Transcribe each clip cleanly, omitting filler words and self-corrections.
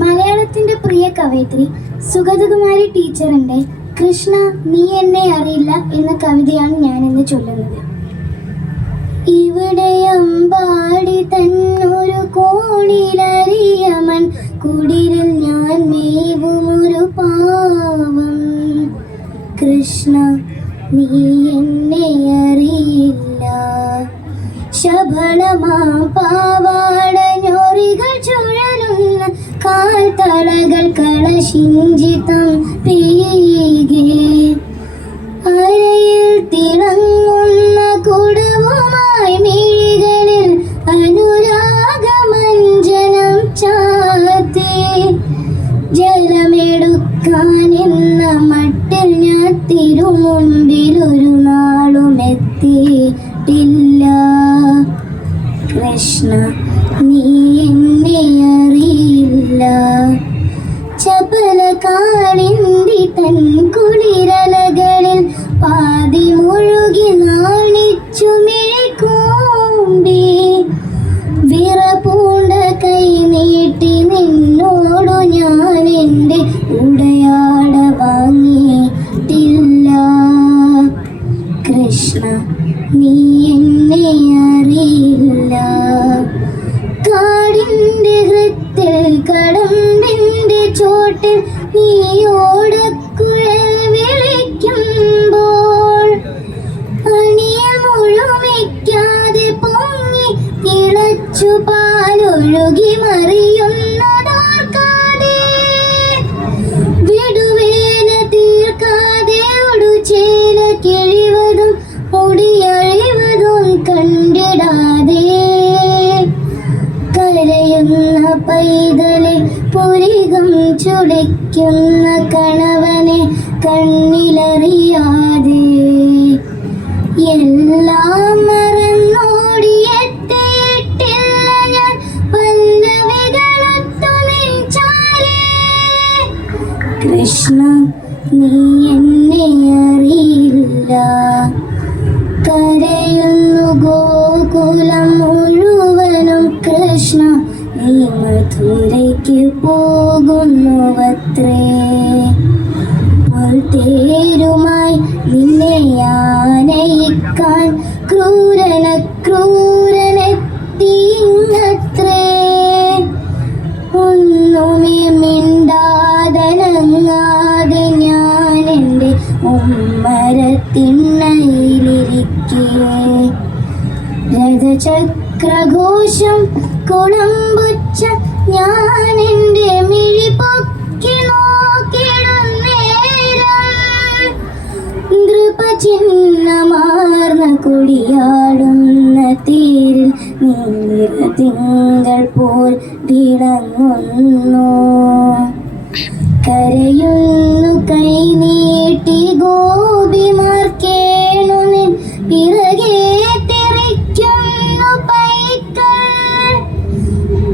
മലയാളത്തിൻ്റെ പ്രിയ കവയിത്രി സുഗതകുമാരി ടീച്ചറിൻ്റെ കൃഷ്ണ നീ എന്നെ അറിയില്ല എന്ന കവിതയാണ് ഞാനിന്ന് ചൊല്ലുന്നത്. ഇവിടെയമ്പാടി തന്നൊരു കോണിലറിയമൻ കുടിലിൽ ഞാൻ മേവുമൊരു പാവം. കൃഷ്ണ നീ എന്നെ അറിയില്ല. ശബളമാം പാവാട ഞൊറികൾ ചുഴലുന്ന കാൽത്തളകൾ കളശിഞ്ചിതം പീകെ അരയിൽ തിളങ്ങുന്ന കുടവുമായി മിഴികളിൽ അനുരാഗമഞ്ജനം ചാത്തി ജലമെടുക്കാനെന്ന മട്ടിൽ ഞാൻ തിരുമുമ്പിലൊരു നാളും എത്തിയിട്ടില്ല. കൃഷ്ണ നീ എന്നെ അറിയില്ല. ചപല കാളിന്തി തൻ കുളിരലകളിൽ പാതി മുഴുകി നാണിച്ചു മിഴിക്കൂമ്പി വിറപൂണ്ട കൈ നീട്ടി നിന്നോടു ഞാൻ എൻ്റെ ഉടയാട വാങ്ങിയിട്ടില്ല. കൃഷ്ണ നീ എന്നെ അറിയില്ല. കാടിൻ്റെ ഹൃത്തിൽ കടമ്പിൻ്റെ ചോട്ടിൽ നീ ഓടക്കുഴൽ വിളിക്കുമ്പോൾ അണിയിൽ മുഴുമിക്കാതെ പൊങ്ങി തിളച്ചു പാലൊഴുകി മറിയുന്നതോർക്കാതെ വിടുവേല തീർക്കാതെ ഒടുചേല കിഴിവതും ഒടിയഴിവതും കണ്ടിടാതെ കരയുന്ന പൈതലെ പുരികം ചുളിക്കുന്ന കണവനെ കണ്ണിലറിയാതെ എല്ലാം മറന്നോടിയെത്തിയിട്ടില്ല ഞാൻ പല്ലവികളൊത്തു നിൻചാരേ. കൃഷ്ണ നീ എന്നെ അറിയില്ല. കരയുന്നു ഗോകുലം മുഴുവനും കൃഷ്ണ നീ മധുരയ്ക്ക് പോകുന്നുവത്രേ. തേരുമായി നിന്നെ ആനയിക്കാൻ ക്രൂരനെത്തിയിങ്ങത്രേ. ഒന്നുമേ മിണ്ടാതനങ്ങാതെ ഞാൻ എൻ്റെ ഉമ്മരത്തിണ്ണയിലിരിക്കേ രഥചക്രഘോഷം കുളമ്പുച്ച ഞാൻ എൻ്റെ മിഴി പൊക്കി നോക്കിടുന്നേരം നൃപചിഹ്നമാർന്ന കുടിയാടുന്ന തേരിൽ നീലതിങ്കൾ പോൽ വിളങ്ങുന്നു. കരയുന്നു കൈനീട്ടി ഗോപിമാർ കേണു നിൻ പിറകെ തെറിക്കുന്നു പൈക്കൾ.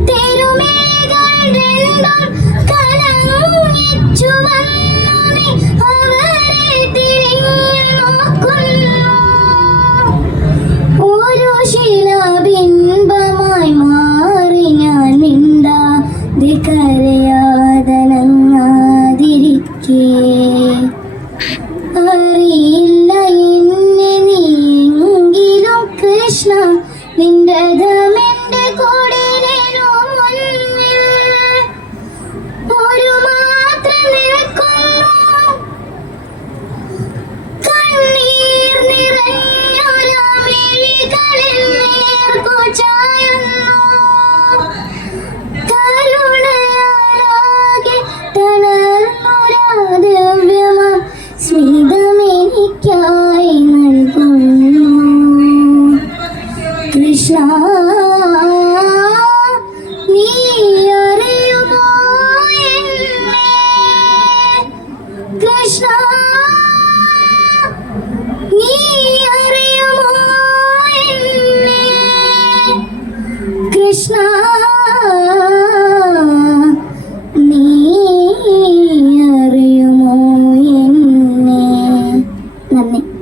തിരുമേകൾ രണ്ടും കലങ്ങിച്ചു വന്നു നീ അവരെ തിരിഞ്ഞു നോക്കുന്നു. ഒരു ശിലാബിംബമായി മാറി ഞാൻ മിണ്ടാതെ കരയാതനങ്ങാതിരിക്കേ. അറിയില്ല എന്നെ നീയെങ്കിലും കൃഷ്ണ നിന്റെ ധമെൻ്റെ കുടിലിനു മുന്നിൽ ഒരു മാത്രം നിൽക്കുന്നു. കണ്ണീർ നിറഞ്ഞൊരാ മിഴികളിൽ നേർക്കു ചായുന്നു. കരുണയാലാകെ തളർന്നൊരാ ദിവ്യമാ സ്മിതമെനിക്കായി നൽകുന്നു. കൃഷ്ണ